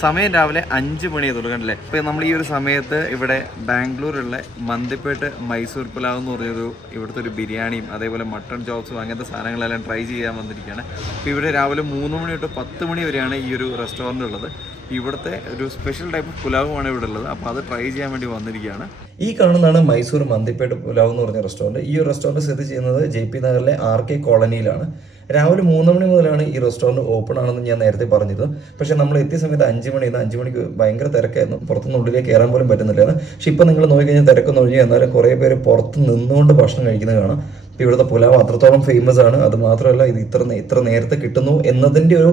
സമയം രാവിലെ 5 മണി തുടങ്ങണല്ലേ. ഇപ്പോൾ നമ്മൾ ഈ ഒരു സമയത്ത് ഇവിടെ ബാംഗ്ലൂരുള്ള മന്തിപ്പേട്ട് മൈസൂർ പുലാവ് എന്ന് പറഞ്ഞൊരു ഇവിടുത്തെ ഒരു ബിരിയാണിയും അതേപോലെ മട്ടൺ ചോപ്സും അങ്ങനത്തെ സാധനങ്ങളെല്ലാം ട്രൈ ചെയ്യാൻ വന്നിരിക്കുകയാണ്. ഇപ്പോൾ ഇവിടെ രാവിലെ 3 മണി തൊട്ട് 10 മണി വരെയാണ് ഈ ഒരു റെസ്റ്റോറൻറ്റ് ഉള്ളത്. ഇവിടുത്തെ ഒരു സ്പെഷ്യൽ ടൈപ്പ് പുലാവുമാണ് ഇവിടെ ഉള്ളത്. അപ്പോൾ അത് ട്രൈ ചെയ്യാൻ വേണ്ടി വന്നിരിക്കുകയാണ്. ഈ കാണുന്നതാണ് മൈസൂർ മന്തിപ്പേട്ട് പുലാവ് എന്ന് പറഞ്ഞ റെസ്റ്റോറൻറ്റ്. ഈ ഒരു റെസ്റ്റോറൻറ്റ് സ്ഥിതി ചെയ്യുന്നത് JP നഗറിലെ RK കോളനിയിലാണ്. രാവിലെ 3 മണി മുതലാണ് ഈ റെസ്റ്റോറൻറ്റ് ഓപ്പൺ ആണെന്ന് ഞാൻ നേരത്തെ പറഞ്ഞത്. പക്ഷേ നമ്മൾ എത്തിയ സമയത്ത് 5 മണിക്ക് ഭയങ്കര തിരക്കായിരുന്നു. പുറത്തുനിന്ന് ഉള്ളിലേക്ക് കയറാൻ പോലും പറ്റുന്നില്ലായിരുന്നു. പക്ഷേ ഇപ്പോൾ നിങ്ങൾ നോക്കിക്കഴിഞ്ഞാൽ തിരക്കൊന്നും ഒഴിഞ്ഞ് എന്നാലും കുറേ പേര് പുറത്ത് നിന്നുകൊണ്ട് ഭക്ഷണം കഴിക്കുന്നത് കാണാം. ഇവിടുത്തെ പുലാവ് അത്രത്തോളം ഫേമസ് ആണ്. അത് മാത്രമല്ല ഇത് ഇത്ര നേരത്തെ കിട്ടുന്നു എന്നതിൻ്റെ ഒരു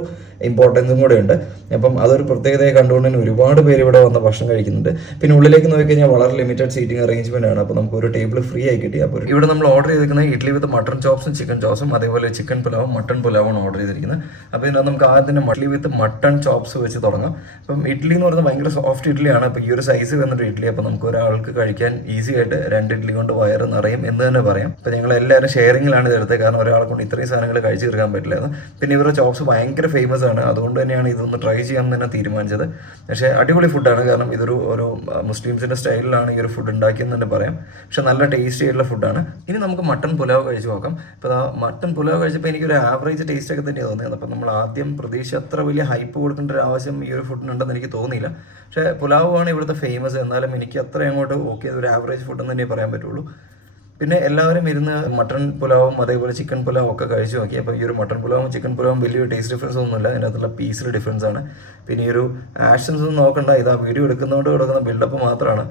ഇമ്പോർട്ടൻസും കൂടെ ഉണ്ട്. അപ്പം അതൊരു പ്രത്യേകതയെ കണ്ടുകൊണ്ട് തന്നെ ഒരുപാട് പേര് ഇവിടെ വന്ന് ഭക്ഷണം കഴിക്കുന്നുണ്ട്. പിന്നെ ഉള്ളിലേക്ക് നോക്കിക്കഴിഞ്ഞാൽ വളരെ ലിമിറ്റഡ് സീറ്റിംഗ് അറേഞ്ച്മെന്റ് ആണ്. അപ്പോൾ നമുക്ക് ഒരു ടേബിൾ ഫ്രീ ആയി കിട്ടി. അപ്പോൾ ഇവിടെ നമ്മൾ ഓർഡർ ചെയ്തിരിക്കുന്നത് ഇഡ്ഡലി വിത്ത് മട്ടൺ ചോപ്സും ചിക്കൻ ചോപ്സും അതേപോലെ ചിക്കൻ പുലാവും മട്ടൺ പുലാവുമാണ് ഓർഡർ ചെയ്തിരിക്കുന്നത്. അപ്പോൾ ഇതിനകത്ത് നമുക്ക് ആദ്യം തന്നെ ഇഡ്ഡലി വിത്ത് മട്ടൺ ചോപ്സ് വെച്ച് തുടങ്ങാം. അപ്പം ഇഡ്ഡലി എന്ന് പറയുന്നത് ഭയങ്കര സോഫ്റ്റ് ഇഡ്ഡലിയാണ്. അപ്പോൾ ഈ ഒരു സൈസ് വന്നിട്ട് ഇഡ്ഡലി അപ്പോൾ നമുക്ക് ഒരാൾക്ക് കഴിക്കാൻ ഈസി ആയിട്ട് 2 ഇഡ്ഡലി കൊണ്ട് വയറ് നിറയും എന്ന് തന്നെ പറയാം. അപ്പോൾ ഞങ്ങൾ എല്ലാവരും ഷെയറിങ്ങിലാണ് ഇതെടുത്തത്. കാരണം ഒരാളെ കൊണ്ട് ഇത്രയും സാധനങ്ങൾ കഴിച്ചു തീർക്കാൻ പറ്റില്ലായിരുന്നു. പിന്നെ ഇവരുടെ ചോപ്സ് ഭയങ്കര ഫേമസ് ആണ്. അതുകൊണ്ട് തന്നെയാണ് ഇതൊന്ന് ട്രൈ ചെയ്യാൻ തന്നെ തീരുമാനിച്ചത്. പക്ഷേ അടിപൊളി ഫുഡാണ്. കാരണം ഇതൊരു മുസ്ലിംസിൻ്റെ സ്റ്റൈലിലാണ് ഈ ഒരു ഫുഡ് ഉണ്ടാക്കിയെന്ന് തന്നെ പറയാം. പക്ഷെ നല്ല ടേസ്റ്റി ആയിട്ടുള്ള ഫുഡാണ്. ഇനി നമുക്ക് മട്ടൺ പുലാവ് കഴിച്ച് നോക്കാം. ഇപ്പോൾ മട്ടൺ പുലാവ് കഴിച്ചപ്പോൾ എനിക്കൊരു ആവറേജ് ടേസ്റ്റ് ഒക്കെ തന്നെയാണ് തോന്നിയത്. അപ്പോൾ നമ്മൾ ആദ്യം പ്രതീക്ഷ അത്ര വലിയ ഹൈപ്പ് കൊടുക്കേണ്ട ഒരു ആവശ്യം ഈ ഒരു ഫുഡിനുണ്ടെന്ന് എനിക്ക് തോന്നിയില്ല. പക്ഷേ പുലാവാണ് ഇവിടുത്തെ ഫേമസ്. എന്നാലും എനിക്ക് അത്ര അങ്ങോട്ട് ഓക്കെ ഒരു ആവറേജ് ഫുഡെന്ന് തന്നെ പറയാൻ പറ്റുള്ളൂ. പിന്നെ എല്ലാവരും ഇരുന്ന് മട്ടൺ പുലാവും അതേപോലെ ചിക്കൻ പുലാവും ഒക്കെ കഴിച്ചു നോക്കി. അപ്പോൾ ഈ ഒരു മട്ടൺ പുലാവും ചിക്കൻ പുലാവും വലിയൊരു ടേസ്റ്റ് ഡിഫറൻസ് ഒന്നുമില്ല. അതിനകത്തുള്ള പീസിൽ ഡിഫറൻസ് ആണ്. പിന്നെ ഈ ഒരു ആക്ഷൻസ് ഒന്നും നോക്കണ്ട. ഇതാ വീഡിയോ എടുക്കുന്നതുകൊണ്ട് കൊടുക്കുന്ന ബിൽഡപ്പ് മാത്രമാണ്.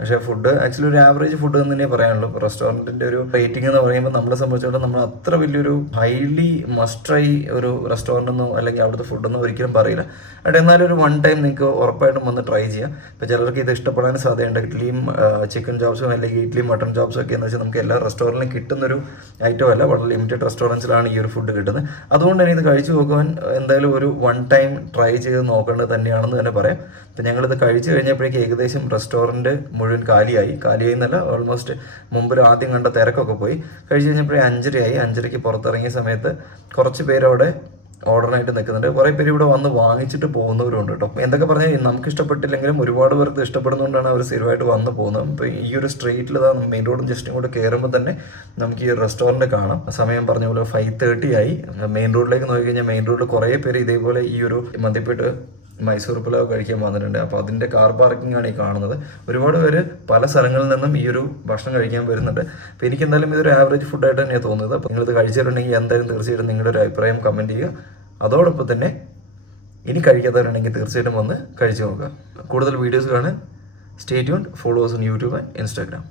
പക്ഷേ ഫുഡ് ആക്ച്വലി ഒരു ആവറേജ് ഫുഡ് എന്ന് തന്നെ പറയാനുള്ളൂ. റെസ്റ്റോറൻറ്റിൻ്റെ ഒരു റേറ്റിംഗ് എന്ന് പറയുമ്പോൾ നമ്മളെ സംബന്ധിച്ചിടത്തോളം നമ്മൾ അത്ര വലിയൊരു ഹൈലി മസ്റ്റ് ട്രൈ ഒരു റെസ്റ്റോറൻ്റ് എന്നോ അല്ലെങ്കിൽ അവിടുത്തെ ഫുഡൊന്നും ഒരിക്കലും പറയില്ല. അവിടെ എന്നാലും ഒരു 1 ടൈം നിങ്ങൾക്ക് ഉറപ്പായിട്ടും വന്ന് ട്രൈ ചെയ്യാം. ഇപ്പോൾ ചിലർക്ക് ഇത് ഇഷ്ടപ്പെടാൻ സാധ്യതയുണ്ട്. ഇഡ്ഡലിയും ചിക്കൻ ചോപ്സും അല്ലെങ്കിൽ ഇഡ്ഡലിയും മട്ടൺ ചോപ്സും ഒക്കെ എന്ന് വെച്ചാൽ നമുക്ക് എല്ലാ റെസ്റ്റോറൻറ്റിലും കിട്ടുന്നൊരു ഐറ്റം അല്ല. വളരെ ലിമിറ്റഡ് റെസ്റ്റോറൻറ്റ്സിലാണ് ഈ ഒരു ഫുഡ് കിട്ടുന്നത്. അതുകൊണ്ട് തന്നെ ഇത് കഴിച്ചു നോക്കുവാൻ എന്തായാലും ഒരു 1 ടൈം ട്രൈ ചെയ്ത് നോക്കേണ്ടത് തന്നെയാണെന്ന് തന്നെ പറയാം. അപ്പോൾ ഞങ്ങളിത് കഴിച്ചു കഴിഞ്ഞപ്പോഴേക്ക് ഏകദേശം റെസ്റ്റോറൻറ്റ് മുഴുവൻ കാലിയായി എന്നല്ല, ഓൾമോസ്റ്റ് മുമ്പിൽ ആദ്യം കണ്ട തിരക്കൊക്കെ പോയി. കഴിച്ച് കഴിഞ്ഞപ്പോഴേ 5:30 പുറത്തിറങ്ങിയ സമയത്ത് കുറച്ച് പേരവിടെ ഓർഡറിനായിട്ട് നിൽക്കുന്നുണ്ട്. കുറേ പേര് ഇവിടെ വന്ന് വാങ്ങിച്ചിട്ട് പോകുന്നവരുണ്ട് കേട്ടോ. എന്തൊക്കെ പറഞ്ഞാൽ നമുക്ക് ഇഷ്ടപ്പെട്ടില്ലെങ്കിലും ഒരുപാട് പേർക്ക് ഇഷ്ടപ്പെടുന്നതുകൊണ്ടാണ് അവർ സ്ഥിരമായിട്ട് വന്ന് പോകുന്നത്. ഇപ്പോൾ ഈ ഒരു സ്ട്രീറ്റിൽ മെയിൻ റോഡും ജസ്റ്റ് ഇങ്ങോട്ട് കയറുമ്പോൾ തന്നെ നമുക്ക് ഈ റെസ്റ്റോറൻറ്റ് കാണാം. സമയം പറഞ്ഞ പോലെ 5:30 ആയി. മെയിൻ റോഡിലേക്ക് നോക്കിക്കഴിഞ്ഞാൽ മെയിൻ റോഡിൽ കുറേ പേര് ഇതേപോലെ ഈ ഒരു മന്തിപ്പേട്ട് മൈസൂർ പുലാവ് കഴിക്കാൻ വന്നിട്ടുണ്ട്. അപ്പോൾ അതിൻ്റെ കാർ പാർക്കിംഗ് ആണ് ഈ കാണുന്നത്. ഒരുപാട് പേര് പല സ്ഥലങ്ങളിൽ നിന്നും ഈ ഒരു ഭക്ഷണം കഴിക്കാൻ വരുന്നുണ്ട്. അപ്പോൾ എനിക്ക് എന്തായാലും ഇതൊരു ആവറേജ് ഫുഡായിട്ട് തന്നെയാണ് തോന്നുന്നത്. അപ്പോൾ നിങ്ങളിത് കഴിച്ചിട്ടുണ്ടെങ്കിൽ എന്തായാലും തീർച്ചയായിട്ടും നിങ്ങളുടെ ഒരു അഭിപ്രായം കമൻറ്റ് ചെയ്യുക. അതോടൊപ്പം തന്നെ ഇനി കഴിക്കാത്തവരുണ്ടെങ്കിൽ തീർച്ചയായിട്ടും വന്ന് കഴിച്ചു നോക്കുക. കൂടുതൽ വീഡിയോസ് കാണാൻ stay tuned. Follow us on YouTube and Instagram.